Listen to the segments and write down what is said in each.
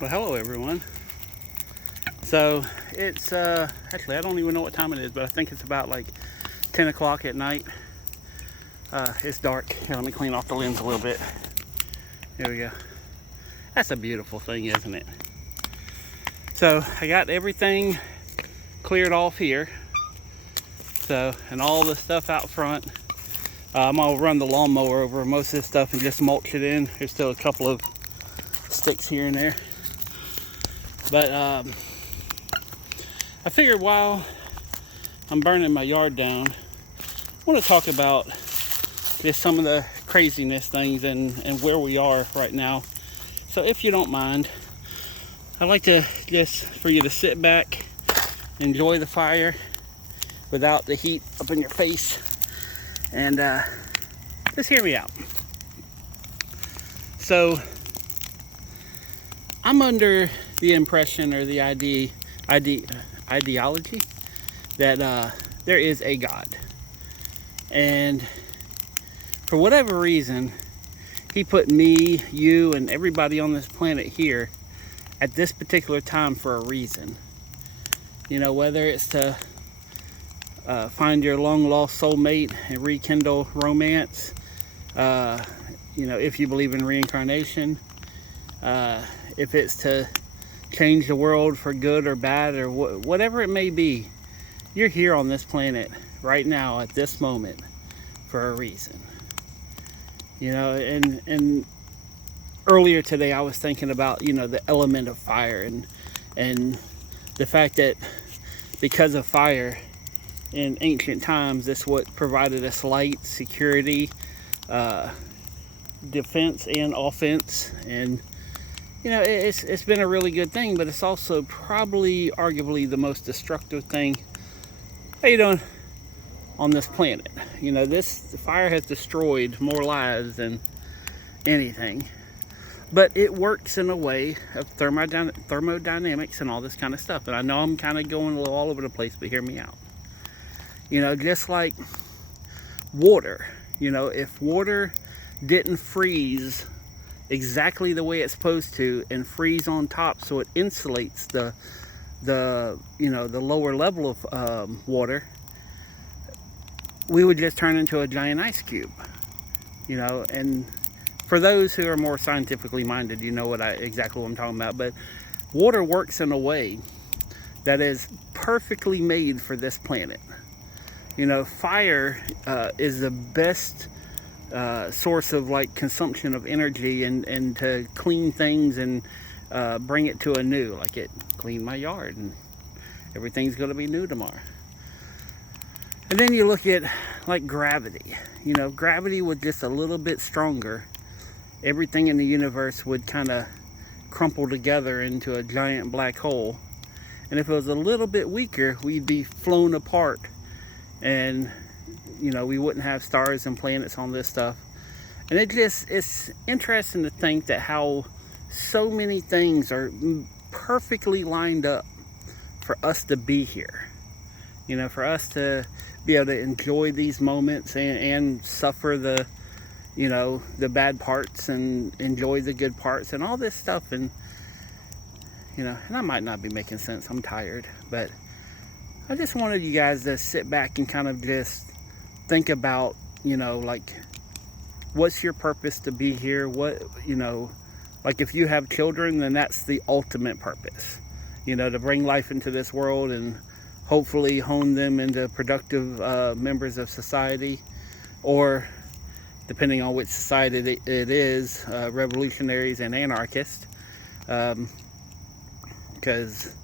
Well, hello everyone. So it's actually I don't even know what time it is, but I think it's about like 10 o'clock at night. It's dark. Here, let me clean off the lens a little bit. Here we go. That's a beautiful thing, isn't it? So I got everything cleared off here. So, and all the stuff out front. I'm gonna run the lawnmower over most of this stuff and just mulch it in. There's still a couple of sticks here and there. But I figured while I'm burning my yard down, I want to talk about just some of the craziness things and where we are right now. So if you don't mind, I'd like to just for you to sit back, enjoy the fire without the heat up in your face, and just hear me out. So I'm under the impression or the ideology that there is a God, and for whatever reason he put me, you, and everybody on this planet here at this particular time for a reason. You know, whether it's to find your long lost soulmate and rekindle romance, you know, if you believe in reincarnation, if it's to change the world for good or bad, or whatever it may be, you're here on this planet right now at this moment for a reason. You know, and earlier today I was thinking about, you know, the element of fire and the fact that because of fire in ancient times, that's what provided us light, security, defense and offense. And you know, it's been a really good thing, but it's also probably arguably the most destructive thing, how you doing, on this planet. You know, the fire has destroyed more lives than anything, but it works in a way of thermodynamics and all this kind of stuff. And I know I'm kind of going a little all over the place, but hear me out. You know, just like water, you know, if water didn't freeze exactly the way it's supposed to and freeze on top so it insulates the you know, the lower level of water, we would just turn into a giant ice cube. You know, and for those who are more scientifically minded, you know exactly what I'm talking about. But water works in a way that is perfectly made for this planet. You know, fire is the best source of like consumption of energy and to clean things and bring it to a new, like it cleaned my yard and everything's going to be new tomorrow. And then you look at like gravity. You know, gravity was just a little bit stronger, everything in the universe would kind of crumple together into a giant black hole. And if it was a little bit weaker, we'd be flown apart, and you know, we wouldn't have stars and planets on this stuff. And it's interesting to think that how so many things are perfectly lined up for us to be here. You know, for us to be able to enjoy these moments and suffer the, you know, the bad parts and enjoy the good parts and all this stuff. And you know, and I might not be making sense, I'm tired, but I just wanted you guys to sit back and kind of just think about, you know, like, what's your purpose to be here? What, you know, like if you have children, then that's the ultimate purpose, you know, to bring life into this world and hopefully hone them into productive members of society, or depending on which society it is, revolutionaries and anarchists, because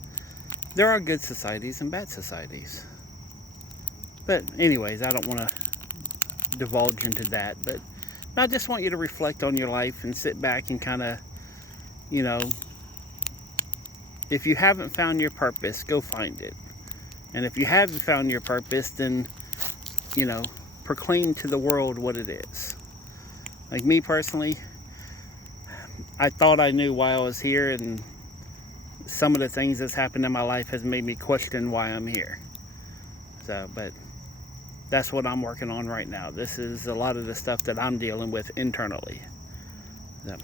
there are good societies and bad societies. But anyways, I don't want to divulge into that, but I just want you to reflect on your life and sit back and kind of, you know, if you haven't found your purpose, go find it. And if you haven't found your purpose, then, you know, proclaim to the world what it is. Like me personally, I thought I knew why I was here, and some of the things that's happened in my life has made me question why I'm here. So, but that's what I'm working on right now. This is a lot of the stuff that I'm dealing with internally. So,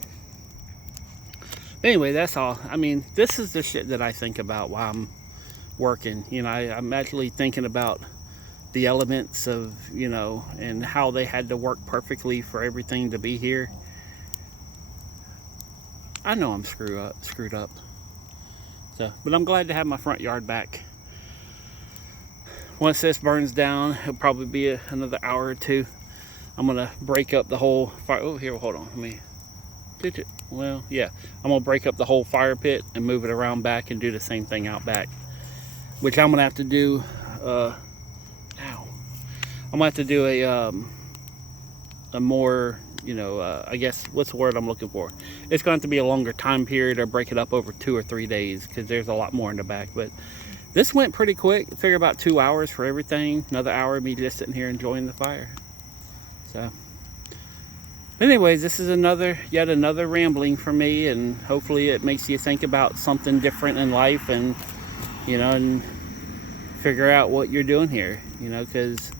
Anyway, that's all. I mean, this is the shit that I think about while I'm working. You know, I'm actually thinking about the elements of, you know, and how they had to work perfectly for everything to be here. I know I'm screwed up. So, but I'm glad to have my front yard back. Once this burns down, it'll probably be another hour or two. I'm gonna break up the whole fire. Oh, here, hold on. Let me. Well, yeah. I'm gonna break up the whole fire pit and move it around back and do the same thing out back. Which I'm gonna have to do. I'm gonna have to do a more, you know, I guess, what's the word I'm looking for? It's going to be a longer time period, or break it up over 2 or 3 days, because there's a lot more in the back. But this went pretty quick. I figure about 2 hours for everything. Another hour of me just sitting here enjoying the fire. So, anyways, this is yet another rambling for me, and hopefully it makes you think about something different in life, and, you know, and figure out what you're doing here, you know, because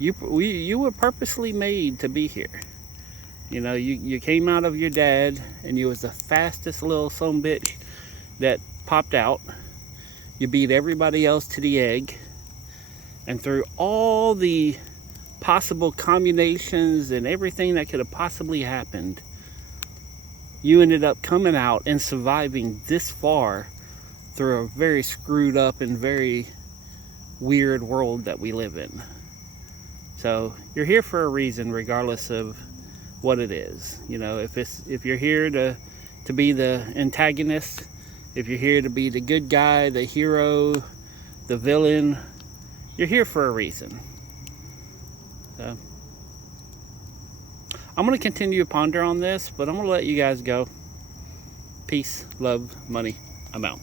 you were purposely made to be here. You know, you came out of your dad, and you was the fastest little son bitch that popped out. You beat everybody else to the egg, and through all the possible combinations and everything that could have possibly happened, you ended up coming out and surviving this far through a very screwed up and very weird world that we live in. So you're here for a reason, regardless of what it is. You know, if you're here to be the antagonist, if you're here to be the good guy, the hero, the villain, you're here for a reason. So I'm going to continue to ponder on this, but I'm going to let you guys go. Peace, love, money. I'm out.